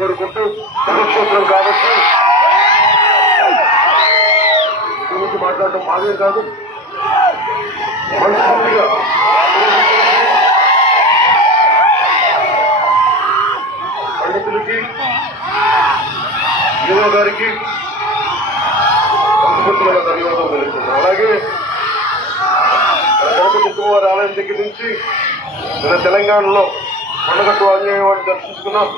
కోరుకుంటూ ధర్మక్షేత్రం కాబట్టి గురించి మాట్లాడటం మాదే కాదు, మనస్ఫూర్తిగా పండితులకి యువ గారికి మనస్ఫూర్తిగా ధన్యవాదాలు తెలుస్తున్నాం. అలాగే గణపతి వారి ఆలయం దగ్గర నుంచి తెలంగాణలో కొండగట్టు ఆంజనేయ వారిని దర్శించుకున్నాం.